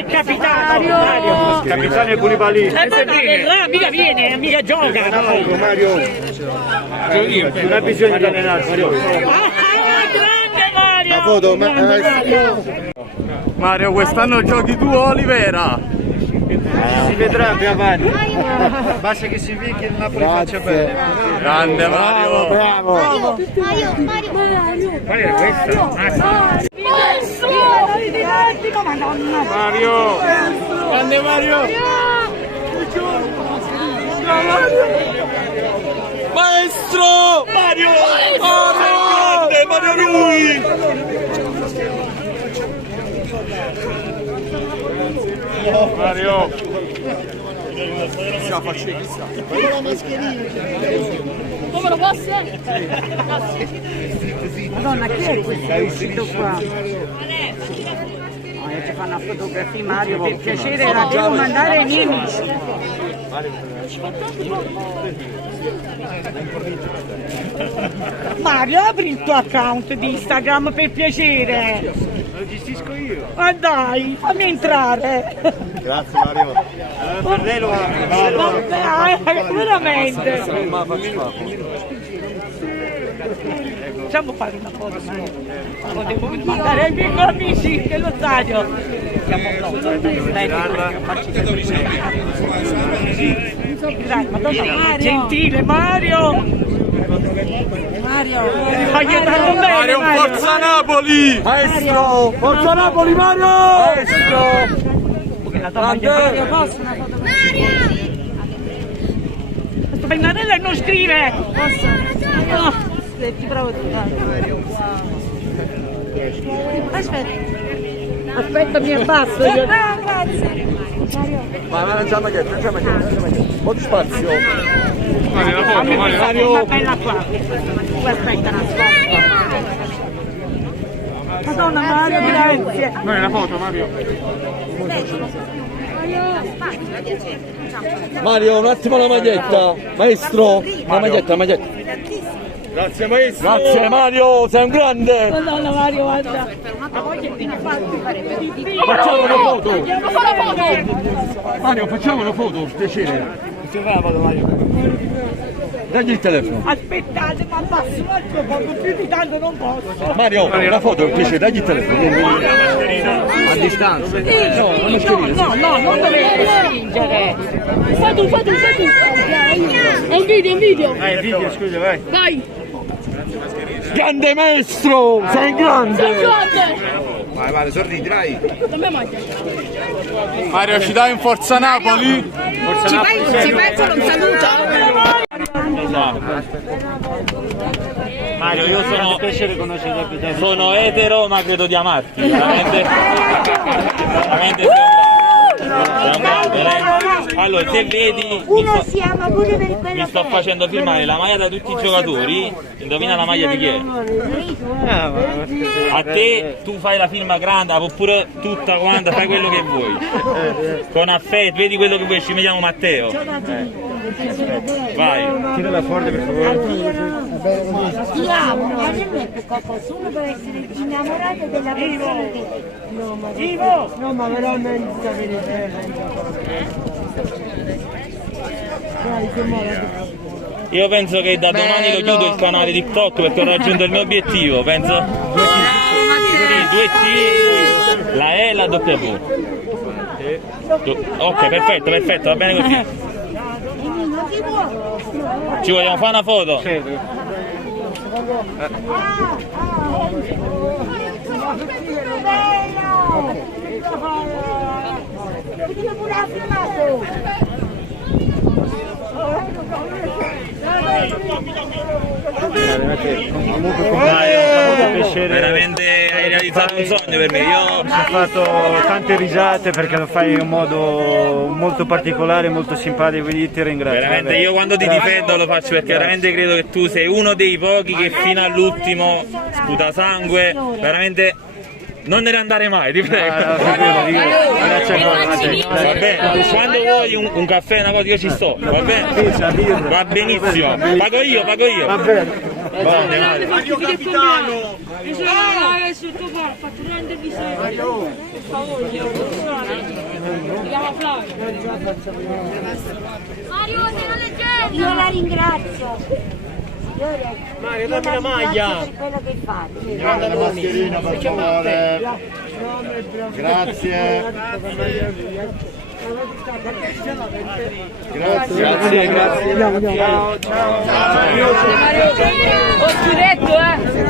il capitano Mario. Capitano Koulibaly. Mica viene, mica gioca. Mario. Non ha bisogno di allenarsi. Grande Mario. La foto, Mario, quest'anno giochi tu o Olivera? Si vedrà più avanti. Basta che si vede che il Napoli faccia bene. Grande Mario! Bravo! Mario! Qual è questa? Mario! Grande Mario! Maestro! Mario! Grande Mario lui! Mario! Come lo posso? Madonna, chi è questo uscito qua? Ci fanno una fotografia Mario, per piacere la devo mandare ai miei amici. Mario, apri il tuo account di Instagram per piacere. Lo gestisco io. Ma dai, fammi entrare. Grazie Mario. Per lei lo apro. Veramente. Facciamo fare una foto, Mario. Lo devo mandare ai miei amici dello stadio. Siamo pronti. Madonna, gentile Mario. Aiutato bene, Mario, forza Napoli! Maestro! Forza Napoli Mario! Maestro! Mario, posso una foto? Questo pennarello non scrive! No. Ti provo Aspetta, mi abbasso io. Ma lanciamo che, un po' di spazio. Mario, una bella qua. Tu aspetta una foto. Madonna Mario, grazie. No, è una foto Mario. Mario, un attimo la maglietta! Maestro! La maglietta! Grazie maestro. Grazie Mario, sei un grande! Madonna Mario, guarda. Facciamo una foto! Mario, facciamo una foto, per piacere. Dagli il telefono! Aspettate, ma abbasso un altro poco, più di tanto non posso. Mario, una foto, per piacere, dagli il telefono! A distanza. No, non dovete stringere. Fai tu. È un video. Il video, scusa, vai. Vai. Grande maestro! Sei grande! Vai, sorridi, dai. La mia maglia. Mario, ci dai un Forza Napoli? Ci fai solo un saluto? Mario, io sono piacere conoscere sono etero ma credo di amarti, veramente sei un grande. Allora, se vedi, mi sto facendo firmare la maglia da tutti i giocatori, indovina la maglia di chi è? A te tu fai la firma grande, oppure tutta quanta, fai quello che vuoi. Con affetto, vedi quello che vuoi, ci mettiamo Matteo. Vai. Tirala forte per favore. Ti amo, ma non è che qualcuno deve essere innamorato della persona che... No, ma veramente Io penso che da domani lo chiudo il canale TikTok perché ho raggiunto il mio obiettivo, penso. Sì, 2T, la E e la W. Ok, perfetto, va bene così. Ci vogliamo fare una foto? Veramente hai realizzato un sogno per me. Io Ho fatto tante risate perché lo fai in un modo molto particolare, molto simpatico, quindi ti ringrazio. veramente io quando ti difendo lo faccio perché veramente credo che tu sei uno dei pochi che fino all'ultimo sputa sangue, veramente non ne andare mai, ti prego. Grazie Va bene, quando vuoi un caffè, una cosa io ci sto, va bene? Va benissimo, pago io. Va bene. Grande Mario. Mario capitano! Adesso tu fa, fatto grande visita. Per favore. Io la ringrazio. Signore, Mario, dammi la maglia. per quello che fate. Guarda la mascherina per favore. Grazie. Grazie. Ho diretto,